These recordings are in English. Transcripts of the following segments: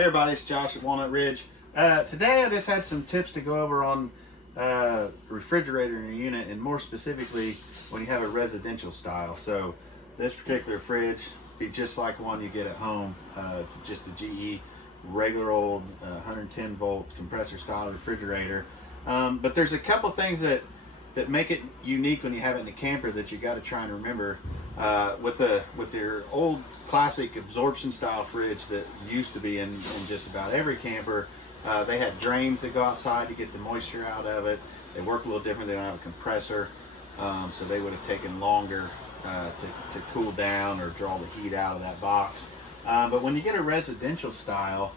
Hey everybody, it's Josh at Walnut Ridge. Today I just had some tips to go over on refrigerator in your unit, and more specifically when you have a residential style. So this particular fridge be just like one you get at home. It's just a GE regular old 110 volt compressor style refrigerator. But there's a couple things that make it unique when you have it in a camper that you got to try and remember. With your old classic absorption style fridge that used to be in just about every camper, they had drains that go outside to get the moisture out of it. They work a little different. They don't have a compressor, so they would have taken longer to cool down or draw the heat out of that box. But when you get a residential style,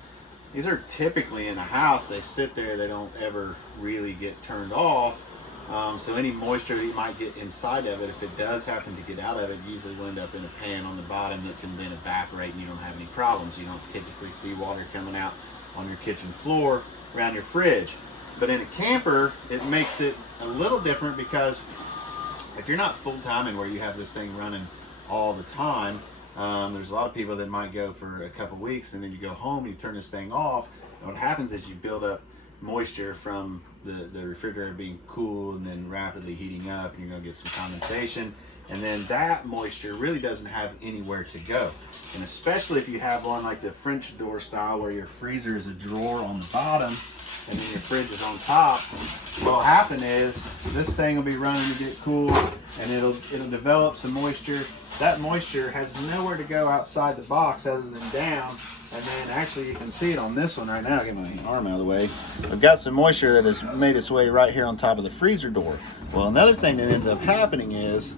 these are typically in a house. They sit there, they don't ever really get turned off. So any moisture that you might get inside of it, if it does happen to get out of it, usually will end up in a pan on the bottom that can then evaporate, and you don't have any problems. You don't typically see water coming out on your kitchen floor around your fridge. But in a camper, it makes it a little different, because if you're not full-time and where you have this thing running all the time, there's a lot of people that might go for a couple weeks and then you go home, you turn this thing off, and what happens is you build up moisture from the refrigerator being cool and then rapidly heating up, and you're going to get some condensation, and then that moisture really doesn't have anywhere to go. And especially if you have one like the French door style where your freezer is a drawer on the bottom and then your fridge is on top, what'll happen is this thing will be running to get cool, and it'll develop some moisture. That moisture has nowhere to go outside the box other than down. And then actually you can see it on this one right now. I'll get my arm out of the way. I've got some moisture that has made its way right here on top of the freezer door. Well, another thing that ends up happening is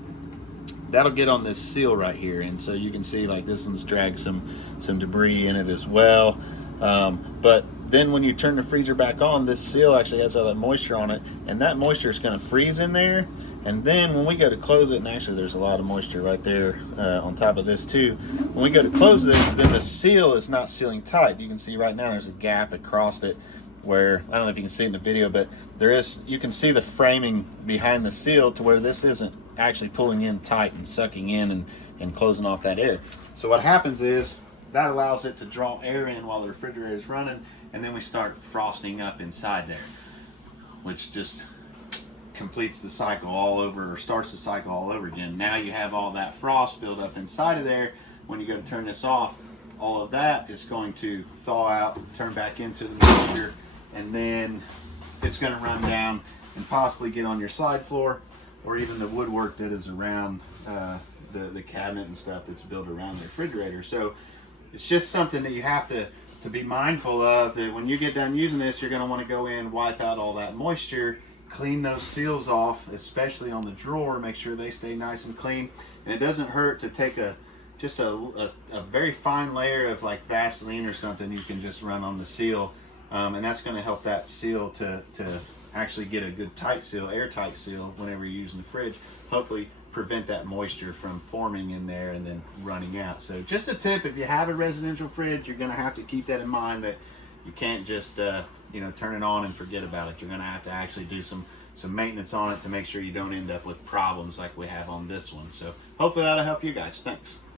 that'll get on this seal right here. And so you can see like this one's dragged some debris in it as well. But then when you turn the freezer back on, this seal actually has all that moisture on it, and that moisture is going to freeze in there. And then when we go to close it, and actually there's a lot of moisture right there on top of this too. When we go to close this, then the seal is not sealing tight. You can see right now there's a gap across it where, I don't know if you can see it in the video, but you can see the framing behind the seal to where this isn't actually pulling in tight and sucking in and closing off that air. So what happens is that allows it to draw air in while the refrigerator is running, and then we start frosting up inside there, which just completes the cycle all over, or starts the cycle all over again. Now you have all that frost build up inside of there. When you go to turn this off, all of that is going to thaw out, turn back into the moisture, and then it's going to run down and possibly get on your side floor, or even the woodwork that is around the cabinet and stuff that's built around the refrigerator. So it's just something that you have to be mindful of, that when you get done using this, you're going to want to go in, wipe out all that moisture, clean those seals off, especially on the drawer, make sure they stay nice and clean. And it doesn't hurt to take just a very fine layer of like Vaseline or something you can just run on the seal, and that's going to help that seal to actually get a good tight seal, airtight seal whenever you're using the fridge. Hopefully prevent that moisture from forming in there and then running out. So just a tip, if you have a residential fridge, you're going to have to keep that in mind, that you can't just turn it on and forget about it. You're going to have to actually do some maintenance on it to make sure you don't end up with problems like we have on this one. So hopefully that'll help you guys. Thanks.